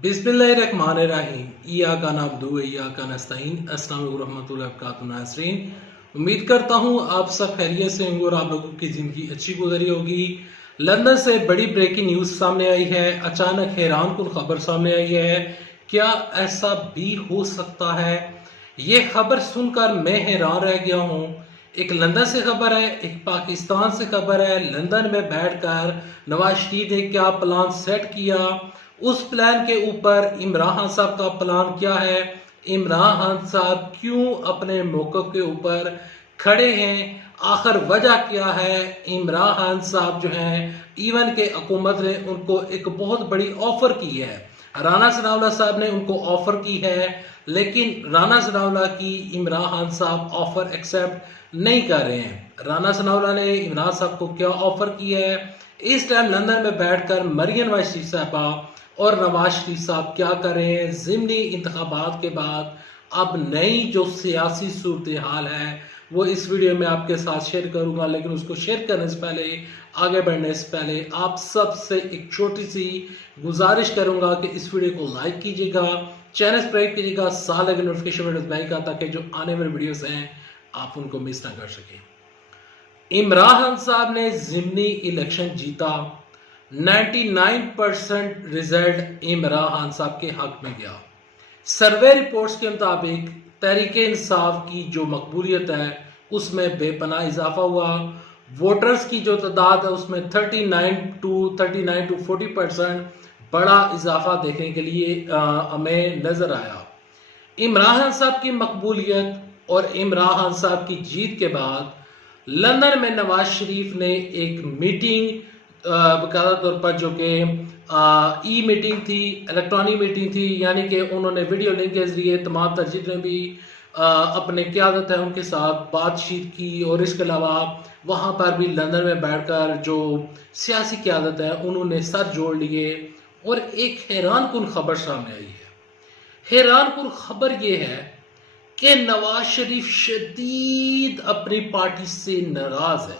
बिस्मिल्लाहिर्रहमानिर्रहीम। इय्याका नअब्दु व इय्याका नस्तईन। अस्सलाम वालेकुम रहमतुल्लाहि व बरकातुहू नाज़रीन, उम्मीद करता हूँ आप सब खैरियत से होंगे और आप लोगों की ज़िंदगी अच्छी गुजरी होगी। लंदन से बड़ी ब्रेकिंग न्यूज़ सामने आई है। अचानक हैरानकुन खबर सामने आई है। क्या ऐसा भी हो सकता है? ये खबर सुनकर मैं हैरान रह गया हूँ। एक लंदन से खबर है, एक पाकिस्तान से खबर है। लंदन में बैठकर नवाज शरीफ ने क्या प्लान सेट किया, उस प्लान के ऊपर इमरान खान साहब का प्लान क्या है, इमरान खान साहब क्यों अपने मौक़िफ़ के ऊपर खड़े हैं, आखिर वजह क्या है। इमरान खान साहब जो हैं, इवन के हुकूमत ने उनको एक बहुत बड़ी ऑफर की है। राना सनाउल्लाह साहब ने उनको ऑफर की है, लेकिन राना सनाउल्लाह की इमरान खान साहब ऑफर एक्सेप्ट नहीं कर रहे हैं। राना सनाउल्लाह ने इमरान साहब को क्या ऑफर की है, इस टाइम लंदन में बैठकर मरियम नवाज शरीफ साहबा और नवाज शरीफ साहब क्या कर रहे हैं। ज़िमनी इंतखाबात के बाद अब नई जो सियासी सूरत हाल है वो इस वीडियो में आपके साथ शेयर करूंगा, लेकिन उसको शेयर करने से पहले, आगे बढ़ने से पहले आप सबसे एक छोटी सी गुजारिश करूंगा कि इस वीडियो को लाइक कीजिएगा, चैनल सब्सक्राइब कीजिएगा, साथ लगे नोटिफिकेशन बटन दबाइएगा ताकि जो आने वाले वीडियोस हैं आप उनको मिस ना कर सकें। इमरान खान साहब ने ज़िमनी इलेक्शन जीता। 99% रिजल्ट इमरान खान साहब के हक में गया। सर्वे रिपोर्ट्स के मुताबिक तहरीके इंसाफ की जो मकबूलियत है उसमें बेपनाह इजाफा हुआ। वोटर्स की जो तादाद है उसमें 39 to 40% बड़ा इजाफा देखने के लिए हमें नजर आया। इमरान खान साहब की मकबूलियत और इमरान खान साहब की जीत के बाद लंदन में नवाज शरीफ ने एक मीटिंग बकायदा तौर पर जो कि ई मीटिंग थी, इलेक्ट्रॉनिक मीटिंग थी, यानी कि उन्होंने वीडियो लिंक के जरिए तमाम तर जितने भी अपने क़यादत है उनके साथ बातचीत की, और इसके अलावा वहाँ पर भी लंदन में बैठकर जो सियासी क़यादत है उन्होंने सर जोड़ लिए। और एक हैरानकुन खबर सामने आई है। हैरानकुन खबर ये है कि नवाज शरीफ शदीद अपनी पार्टी से नाराज है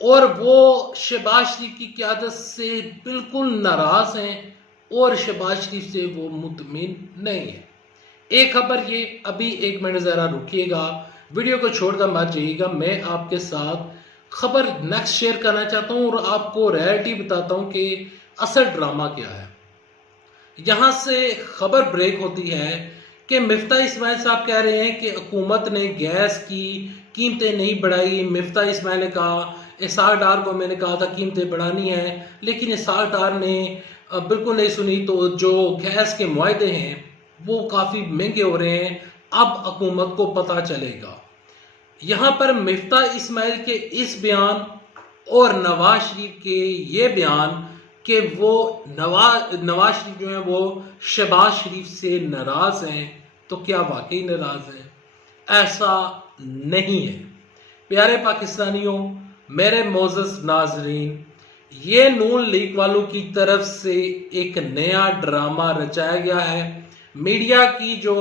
और वो शहबाज शरीफ की क़यादत से बिल्कुल नाराज हैं और शहबाज शरीफ से वो मुतमिन नहीं है। एक खबर ये, अभी एक मिनट ज़रा रुकिएगा, वीडियो को छोड़कर मत जाइएगा। मैं आपके साथ खबर नेक्स्ट शेयर करना चाहता हूँ और आपको रियलिटी बताता हूँ कि असल ड्रामा क्या है। यहाँ से खबर ब्रेक होती है कि मिफ्ता इस्माइल साहब कह रहे हैं कि हुकूमत ने गैस की कीमतें नहीं बढ़ाई। मिफ्ता इस्माइल ने कहा, इसाक डार को मैंने कहा था कीमतें बढ़ानी है, लेकिन इसाक डार ने बिल्कुल नहीं सुनी। तो जो गैस के मुआहदे हैं वो काफ़ी महंगे हो रहे हैं, अब हुकूमत को पता चलेगा। यहाँ पर मिफ्ता इस्माइल के इस बयान और नवाज शरीफ के ये बयान कि वो नवाज शरीफ जो है वो शहबाज शरीफ से नाराज हैं, तो क्या वाकई नाराज हैं? ऐसा नहीं है। प्यारे पाकिस्तानियों, मेरे मोअज़्ज़ज़ नाज़रीन, ये नून लीग वालों की तरफ से एक नया ड्रामा रचाया गया है। मीडिया की जो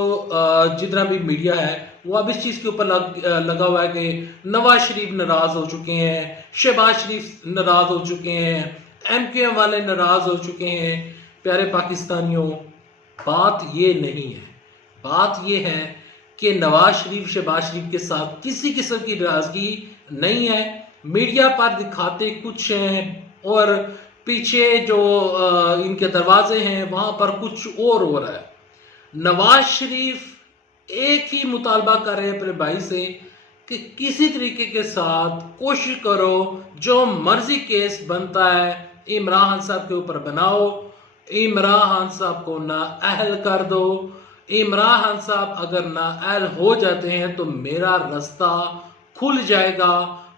जितना भी मीडिया है वो अब इस चीज़ के ऊपर लगा हुआ है कि नवाज शरीफ नाराज हो चुके हैं, शहबाज शरीफ नाराज हो चुके हैं, MQM वाले नाराज हो चुके हैं। प्यारे पाकिस्तानियों, बात ये नहीं है। बात ये है कि नवाज शरीफ शहबाज शरीफ के साथ किसी किस्म की नाराजगी नहीं है। मीडिया पर दिखाते कुछ हैं और पीछे जो इनके दरवाजे हैं वहां पर कुछ और हो रहा है। नवाज शरीफ एक ही मुतालबा कर रहे हैं अपने भाई से कि किसी तरीके के साथ कोशिश करो, जो मर्जी केस बनता है इमरान खान साहब के ऊपर बनाओ, इमरान खान साहब को ना अहल कर दो। इमरान खान साहब अगर ना अहल हो जाते हैं तो मेरा रास्ता खुल जाएगा।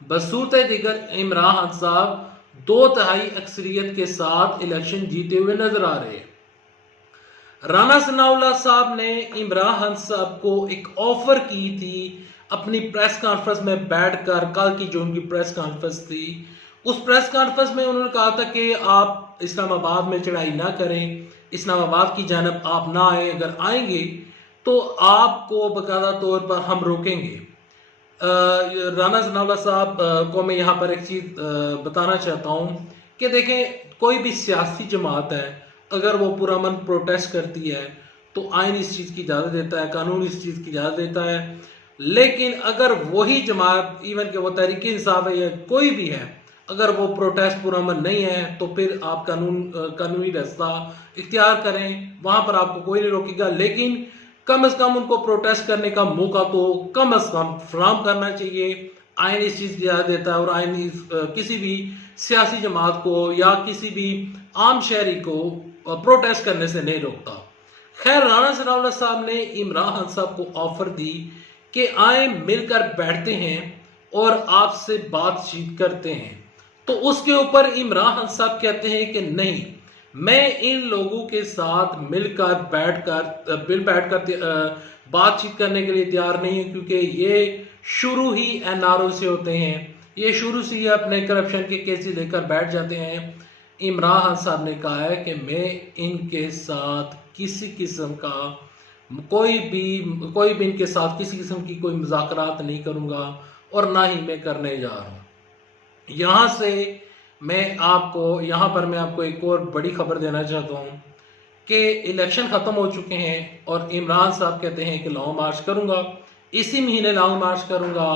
बसूरत दिगर इमरान खान साहब 2/3 अक्सरियत के साथ इलेक्शन जीते हुए नजर आ रहे हैं। राना सनाउल्लाह साहब ने इमरान खान साहब को एक ऑफर की थी अपनी प्रेस कॉन्फ्रेंस में बैठकर। कल की जो उनकी प्रेस कॉन्फ्रेंस थी, उस प्रेस कॉन्फ्रेंस में उन्होंने कहा था कि आप इस्लामाबाद में चढ़ाई ना करें, इस्लामाबाद की जानब आप ना आए, अगर आएंगे तो आपको बाकायदा तौर पर हम रोकेंगे। राना सनाउल्लाह साहब को मैं यहाँ पर एक चीज़ बताना चाहता हूँ कि देखें, कोई भी सियासी जमात है अगर वो पुरअमन प्रोटेस्ट करती है तो आइन इस चीज़ की इजाज़त देता है, कानून इस चीज़ की इजाज़त देता है। लेकिन अगर वही जमात, इवन के वो तहरीक इंसाफ है या कोई भी है, अगर वो प्रोटेस्ट पुरअमन नहीं है तो फिर आप कानूनी रास्ता इख्तियार करें, वहाँ पर आपको कोई नहीं रोकेगा। लेकिन कम से कम उनको प्रोटेस्ट करने का मौका तो कम से कम फराहम करना चाहिए। आइन इस चीज़ की इजाज़त देता है और आइन किसी भी सियासी जमात को या किसी भी आम शहरी को प्रोटेस्ट करने से नहीं रोकता। खैर, राणा सनाउल्लाह साहब ने इमरान खान साहब को ऑफर दी कि आए मिलकर बैठते हैं और आपसे बातचीत करते हैं। तो उसके ऊपर इमरान खान साहब कहते हैं कि नहीं, मैं इन लोगों के साथ मिलकर बैठकर बातचीत करने के लिए तैयार नहीं है, क्योंकि ये शुरू ही एनआरओ से होते हैं, ये शुरू से ही अपने करप्शन के केसेस लेकर बैठ जाते हैं। इमरान खान साहब ने कहा है कि मैं इनके साथ किसी किस्म का कोई भी इनके साथ किसी किस्म की कोई मुज़ाकरात नहीं करूंगा और ना ही मैं करने जा रहा हूं। यहाँ पर मैं आपको एक और बड़ी खबर देना चाहता हूँ कि इलेक्शन ख़त्म हो चुके हैं और इमरान साहब कहते हैं कि लॉन्ग मार्च करूंगा, इसी महीने लॉन्ग मार्च करूंगा।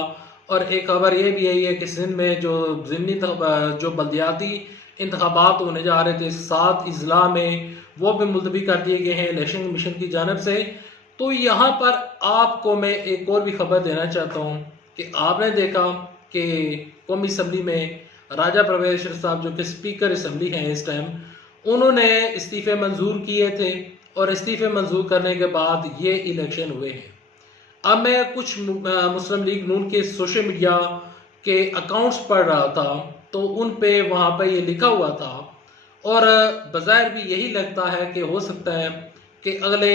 और एक खबर ये भी आई है कि सिंध में जो बल्दियाती इंतखाबात होने जा रहे थे 7 अजला में, वो भी मुलतवी कर दिए गए हैं इलेक्शन कमीशन की जानब से। तो यहाँ पर आपको मैं एक और भी खबर देना चाहता हूँ कि आपने देखा कि कौमी असम्बली में राजा परवेज साहब, जो कि स्पीकर असम्बली हैं इस टाइम, उन्होंने इस्तीफे मंजूर किए थे और इस्तीफे मंजूर करने के बाद ये इलेक्शन हुए हैं। अब मैं कुछ मुस्लिम लीग नून के सोशल मीडिया के अकाउंट्स पढ़ रहा था, तो उन पे वहाँ पे ये लिखा हुआ था और बज़ाहिर भी यही लगता है कि हो सकता है कि अगले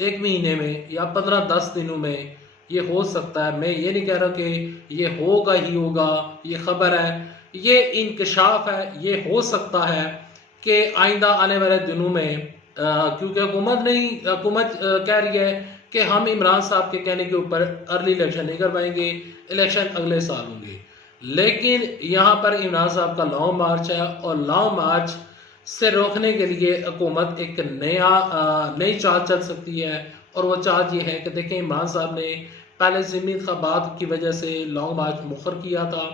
1 महीने में या 15-10 दिनों में ये हो सकता है। मैं ये नहीं कह रहा कि ये होगा ही होगा, ये खबर है, ये इंकशाफ है, ये हो सकता है कि आइंदा आने वाले दिनों में क्योंकि हुकूमत कह रही है कि हम इमरान साहब के कहने के ऊपर अर्ली इलेक्शन नहीं करवाएंगे, इलेक्शन अगले साल होंगे। लेकिन यहाँ पर इमरान साहब का लॉन्ग मार्च है और लॉन्ग मार्च से रोकने के लिए हुकूमत एक नई चाल चल सकती है। और वो चाल ये है कि देखें, इमरान साहब ने पहले ज़िमनी इंतखाबात की वजह से लॉन्ग मार्च मुखर किया था।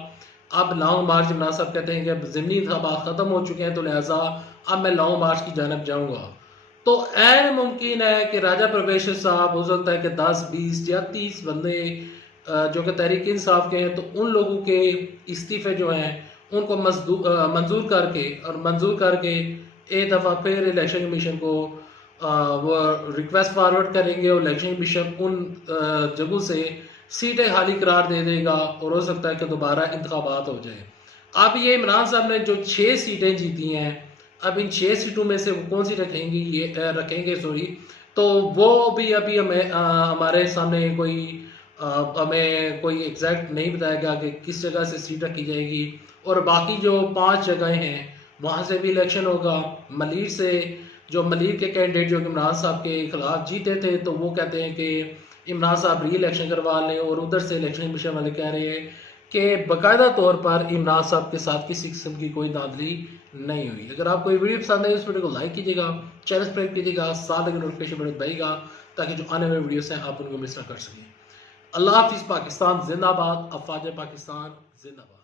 अब लॉन्ग मार्च इमरान साहब कहते हैं कि अब ज़िमनी इंतखाबात ख़त्म हो चुके हैं, तो लिहाजा अब मैं लॉन्ग मार्च की जानब जाऊँगा। तो ऐन मुमकिन है कि राजा परवेश साहब, हो सकता है कि 10, 20 या 30 बंदे जो कि तहरीक इंसाफ के हैं, तो उन लोगों के इस्तीफे जो हैं उनको मंजूर करके एक दफ़ा फिर इलेक्शन कमीशन को वो रिक्वेस्ट फॉरवर्ड करेंगे और इलेक्शन कमीशन उन जगहों से सीटें खाली करार दे देगा और हो सकता है कि दोबारा इंतखाबात हो जाए। अब ये इमरान साहब ने जो 6 सीटें जीती हैं, अब इन 6 सीटों में से वो कौन सी रखेंगे तो वो भी अभी हमारे सामने हमें कोई एग्जैक्ट नहीं बताया गया कि किस जगह से सीट रखी जाएगी। और बाकी जो 5 जगहें हैं वहाँ से भी इलेक्शन होगा। मलीर के कैंडिडेट जो इमरान साहब के खिलाफ जीते थे, तो वो कहते हैं कि इमरान साहब री इलेक्शन करवा लें, और उधर से इलेक्शन कमीशन वाले कह रहे हैं कि बाकायदा तौर पर इमरान साहब के साथ किसी किस्म की कोई धांधली नहीं हुई। अगर आपको ये वीडियो पसंद है, इस वीडियो को लाइक कीजिएगा, चैनल सब्सक्राइब कीजिएगा, साथ ही नोटिफिकेशन बटन दबाइएगा ताकि जो आने वाले वीडियोस हैं आप उनको मिस ना कर सकें। अल्लाह हाफिज़। पाकिस्तान जिंदाबाद। अफवाज पाकिस्तान जिंदाबाद।